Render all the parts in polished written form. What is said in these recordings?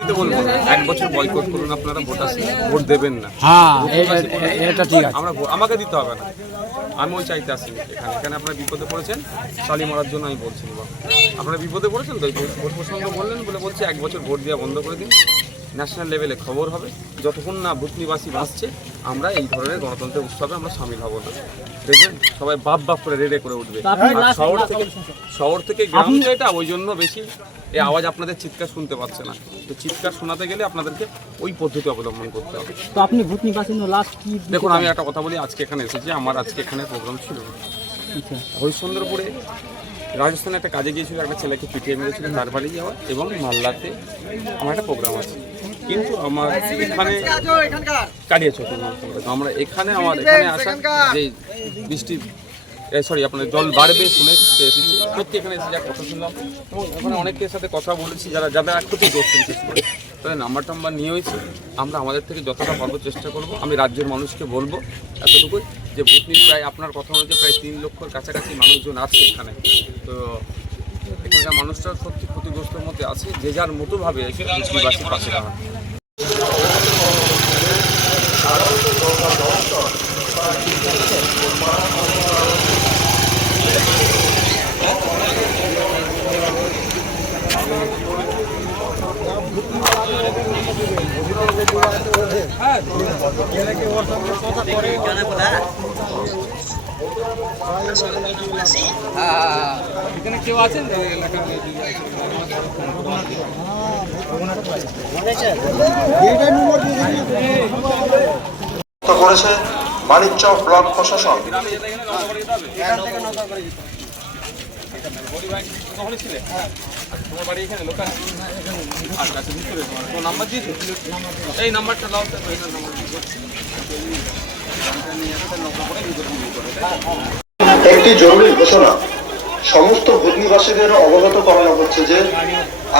বলবো এক বছর বয়কট করুন, আপনারা ভোট দেবেন না। হ্যাঁ, এটা ঠিক আছে। আমাকে দিতে হবে না, আমি ওই চাইতে আসিনি। এখানে আপনারা বিপদে পড়েছেন, শালি মারার জন্য আমি বলছি না। আপনারা বিপদে পড়েছেন তো ভোট প্রসঙ্গ বললেন বলে বলছে এক বছর ভোট দেওয়া বন্ধ করে দিন। ন্যাশনাল লেভেলে খবর হবে, যতক্ষণ না ভূতনিবাসী বাঁচছে আমরা এই ধরনের গণতন্ত্রের উৎসবে আমরা সামিল হব না। দেখবেন সবাই বাপ করে রেডে করে উঠবে। শহর থেকে গ্রাম এটা ওই জন্য বেশি এই আওয়াজ আপনাদের চিৎকার শুনতে পাচ্ছে না। তো চিৎকার শোনাতে গেলে আপনাদেরকে ওই পদ্ধতি অবলম্বন করতে হবে। তো আপনি ভূতনিবাসী লাস্ট কি দেখুন, আমি একটা কথা বলি, আজকে এখানে এসেছি, আমার আজকে এখানে প্রোগ্রাম ছিল হরিশ্চন্দ্রপুরে। রাজস্থানে একটা কাজে গিয়েছিল, একটা ছেলেকে পিটিয়ে মেরেছিলেন, তার বাড়ি যাওয়া, এবং মালদাতে আমার একটা প্রোগ্রাম আছে। কিন্তু আমার এখানে কাটিয়েছে আমরা এখানে আমার এখানে আসা যে বৃষ্টি আপনার জল বাড়বে শুনে এসেছি। সত্যি এখানে এসে যা কথা শুনলাম এবং এখানে অনেকের সাথে কথা বলেছি যাদের ক্ষতিগ্রস্ত, বিশেষ করে তাদের নাম্বার নিয়ে হয়েছে। আমরা আমাদের থেকে যতটা পারবো চেষ্টা করব। আমি রাজ্যের মানুষকে বলবো এতটুকুই যে ভূতনির প্রায় আপনার কথা অনুযায়ী প্রায় 3 লক্ষর কাছাকাছি মানুষজন আছে এখানে। তো এখানকার মানুষরা সত্যি ক্ষতিগ্রস্তের মধ্যে আছে, যে যার মতোভাবে এসে ভূতনিবাসীর পাশে দাঁড়ান। এখানে কেউ আছেন করেছে বাণিজ্যচক ব্লক প্রশাসন। তোমার বাড়ি এখানে লোকাল? আচ্ছা, তোমার নাম্বার দিয়েছো? এই নাম্বারটা দাও। একটি জরুরি ঘোষণা, সমস্ত ভূতনিবাসীদের অবগত করানো হচ্ছে যে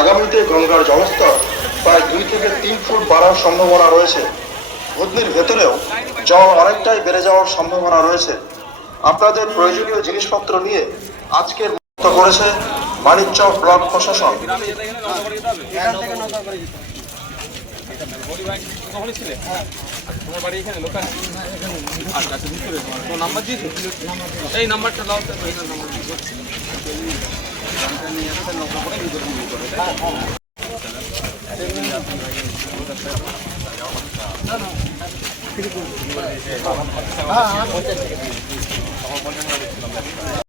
আগামীতে গঙ্গার জলস্তর প্রায় 2 থেকে 3 ফুট বাড়ার সম্ভাবনা রয়েছে। ভূতনির ভেতরেও জল অনেকটাই বেড়ে যাওয়ার সম্ভাবনা রয়েছে। আপনাদের প্রয়োজনীয় জিনিসপত্র নিয়ে আজকের মুক্ত করেছে বাণিজ্যচক ব্লক প্রশাসন। তোমার বাড়ি এখানে লোকাল? আচ্ছা, তোমার নাম্বার দিয়েছো? এই নাম্বারটা দাও।